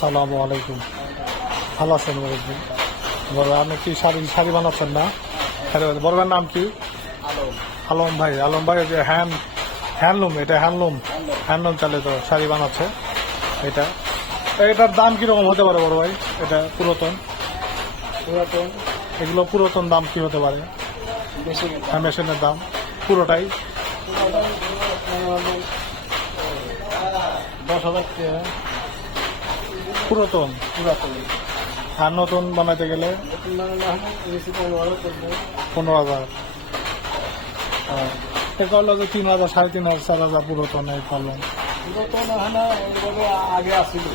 আসসালামু আলাইকুম। ভালো আছেন বড়? বড় আপনি কি শাড়ি বানাচ্ছেন না? বড় ভাইয়ের নাম কি? আলম ভাই। আলম ভাই যে হ্যান্ডলুম, এটা হ্যান্ডলুম চালিত শাড়ি বানাচ্ছে। এটার দাম কিরকম হতে পারে বড় ভাই? এটা পুরাতন এগুলো পুরাতন দাম কি হতে পারে? মেশিনের দাম পুরোটাই 10,000 টাকা পুরাতন। আর নতুন বানাইতে গেলে 15,000। করলো যে 3,000, 3,500, 4,000 পুরাতন এই পারলাম। আগে আসছিল,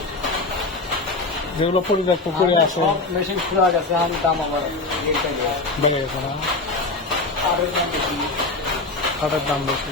যেগুলো পরিত্যক্ত করে আছে মেশিন খোলা গেছে, দাম আবার বেড়ে গেছে না? কাঠের দাম বেশি।